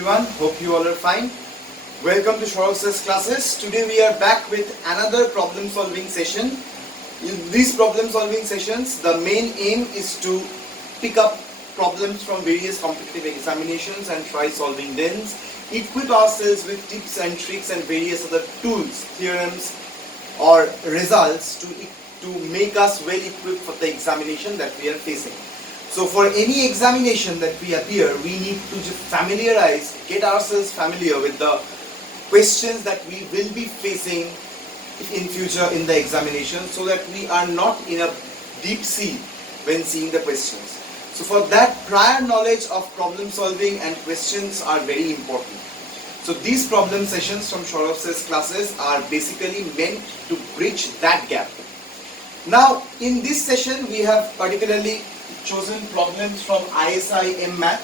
everyone, hope you all are fine. Welcome to Shaurak's classes. Today we are back with another problem solving session. In these problem solving sessions, the main aim is to pick up problems from various competitive examinations and try solving them. Equip ourselves with tips and tricks and various other tools, theorems or results to make us well equipped for the examination that we are facing. So for any examination that we appear, we need to just get ourselves familiar with the questions that we will be facing in future in the examination, so that we are not in a deep sea when seeing the questions. So for that, prior knowledge of problem solving and questions are very important. So these problem sessions from Shaurak's classes are basically meant to bridge that gap. Now in this session we have particularly chosen problems from Isi M.Math.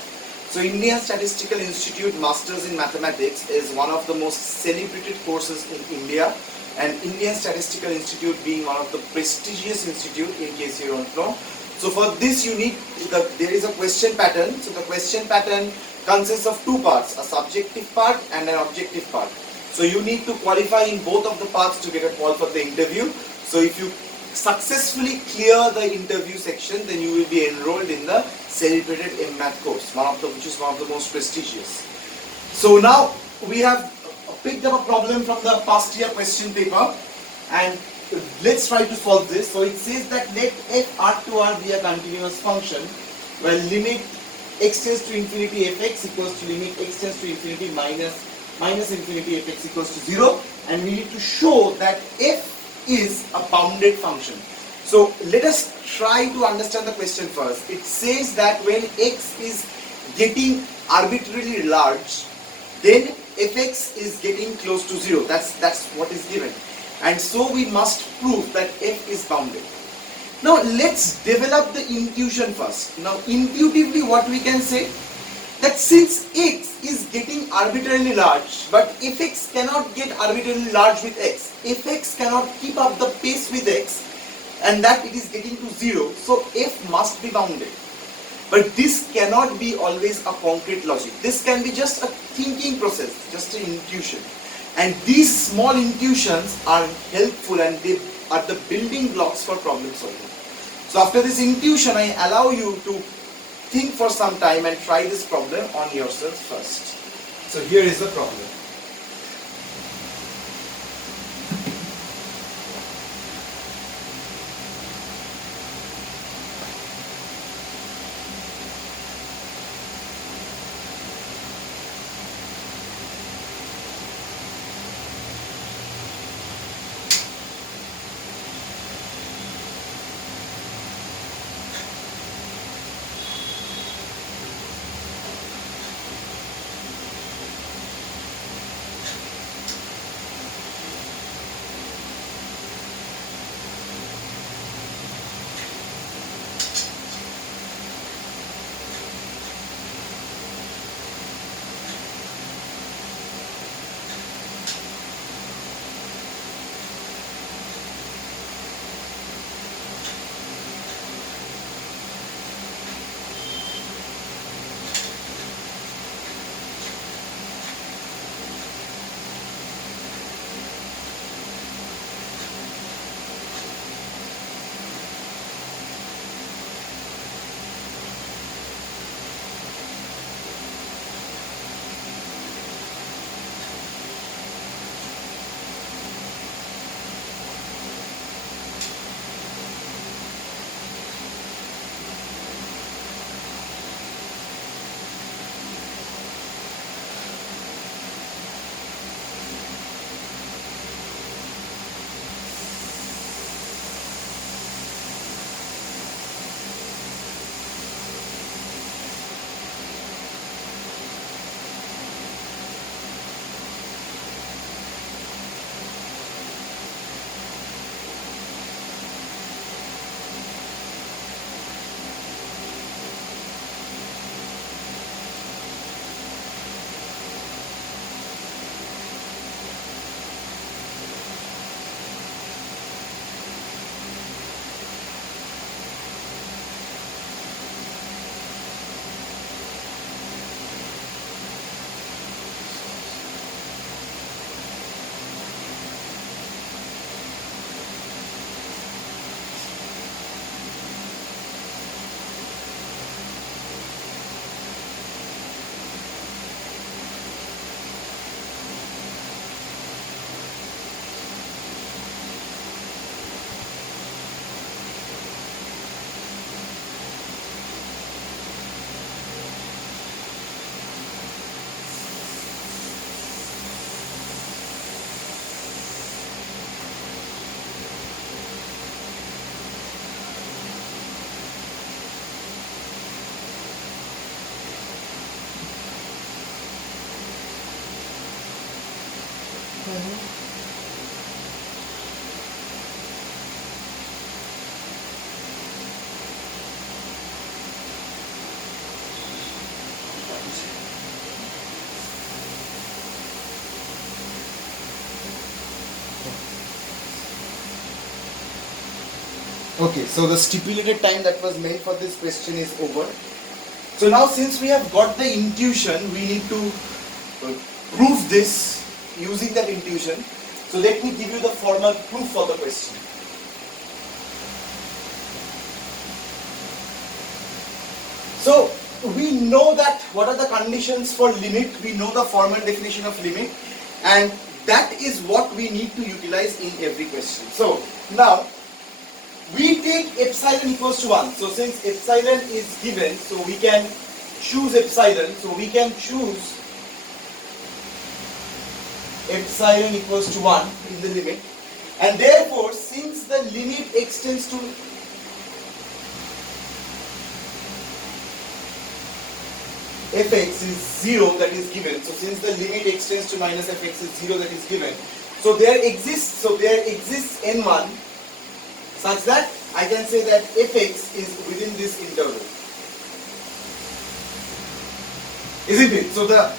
So Indian Statistical Institute Masters in Mathematics is one of the most celebrated courses in India, and Indian Statistical Institute being one of the prestigious institute, in case you don't know. So for this there is a question pattern. So the question pattern consists of two parts, a subjective part and an objective part. So you need to qualify in both of the parts to get a call for the interview. So if you successfully clear the interview section, then you will be enrolled in the celebrated M.Math course, which is one of the most prestigious. So now we have picked up a problem from the past year question paper, and let's try to solve this. So it says that let f r to r be a continuous function where limit x tends to infinity fx equals to limit x tends to infinity minus infinity fx equals to 0, and we need to show that f is a bounded function. So let us try to understand the question first. It says that when x is getting arbitrarily large, then fx is getting close to 0. That's what is given. And so we must prove that f is bounded. Now let's develop the intuition first. Now intuitively what we can say, that since x is getting arbitrarily large, but fx cannot get arbitrarily large with x, fx cannot keep up the pace with x, and that it is getting to 0, so f must be bounded. But this cannot be always a concrete logic. This can be just a thinking process, just an intuition. And these small intuitions are helpful, and they are the building blocks for problem solving. So after this intuition, I allow you to think for some time and try this problem on yourself first. So here is the problem. Okay, so the stipulated time that was meant for this question is over. So now since we have got the intuition, we need to prove this using that intuition. So let me give you the formal proof for the question. So we know that what are the conditions for limit, we know the formal definition of limit, and that is what we need to utilize in every question. So now we take epsilon equals to 1. So since epsilon is given, so we can choose epsilon. So we can choose epsilon equals to 1 in the limit. And therefore, since the limit extends to fx is 0 that is given, so since the limit extends to minus fx is 0 that is given, so there exists n1 such that I can say that fx is within this interval. Isn't it? So the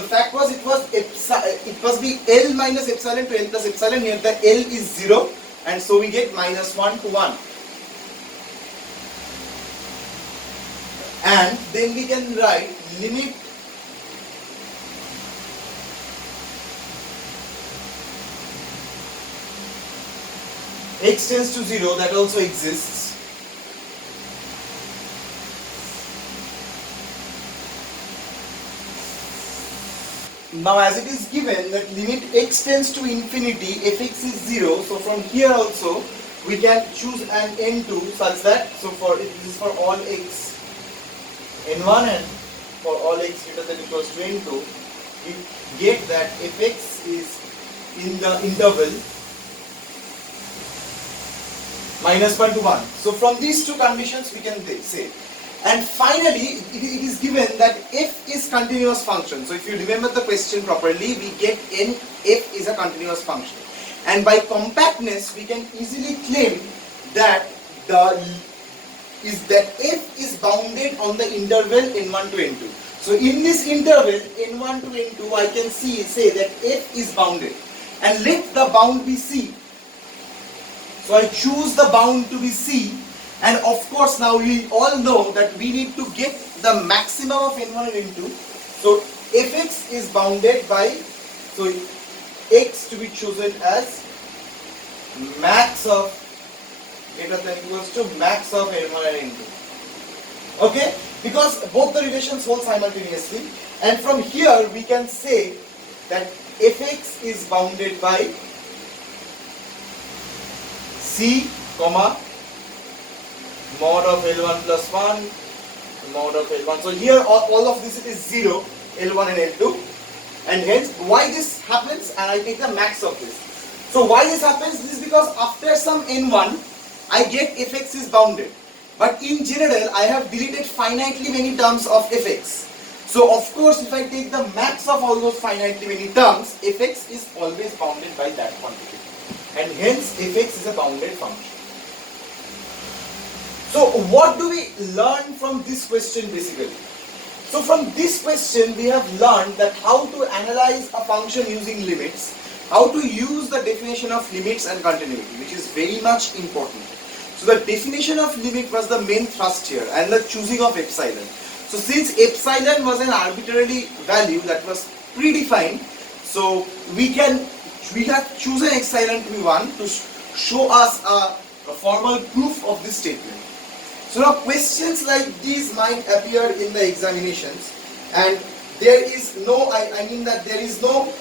fact was it must be L minus epsilon to L plus epsilon. Here the L is 0 and so we get minus 1 to 1. And then we can write limit x tends to 0, that also exists. Now as it is given that limit x tends to infinity, fx is 0, so from here also we can choose an n2 such that, so for this is for all x n1 and for all x greater than equals to n2, we get that fx is in the interval minus 1 to 1. So from these two conditions we can say. And finally it is given that f is continuous function. So if you remember the question properly, we get f is a continuous function. And by compactness we can easily claim that f is bounded on the interval n1 to n2. So in this interval n1 to n2 I can say that f is bounded. And let the bound be C. So I choose the bound to be C, and of course now we all know that we need to get the maximum of n1 and n2. So fx is bounded by, so x to be chosen as max of greater than equals to max of n1 and n2. Okay? Because both the relations hold simultaneously, and from here we can say that fx is bounded by C, comma, mod of L1 plus 1, mod of L1. So here all of this is 0, L1 and L2. And hence, why this happens? And I take the max of this. So why this happens? This is because after some n1, I get fx is bounded. But in general, I have deleted finitely many terms of fx. So of course, if I take the max of all those finitely many terms, fx is always bounded by that quantity. And hence fx is a bounded function. So what do we learn from this question basically? So from this question we have learned that how to analyze a function using limits, how to use the definition of limits and continuity, which is very much important. So the definition of limit was the main thrust here, and the choosing of epsilon. So since epsilon was an arbitrary value that was predefined, so we have chosen epsilon to be 1 to show us a formal proof of this statement. So now questions like these might appear in the examinations, and there is no, I mean that there is no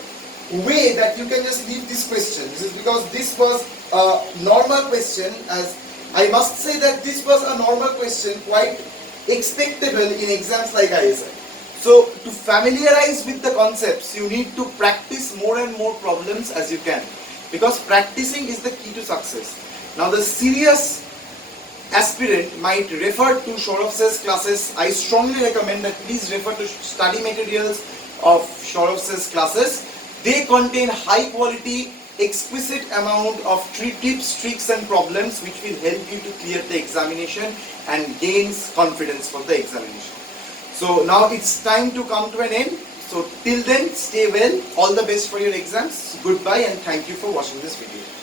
way that you can just leave this question. This is because this was a normal question, as I must say that this was a normal question, quite expectable in exams like ISI. So to familiarize with the concepts, you need to practice more and more problems as you can, because practicing is the key to success. Now the serious aspirant might refer to Shorov's classes. I strongly recommend that please refer to study materials of Shorov's classes, They contain high quality, exquisite amount of tips, tricks and problems which will help you to clear the examination and gains confidence for the examination. So now it's time to come to an end. So till then, stay well. All the best for your exams. Goodbye and thank you for watching this video.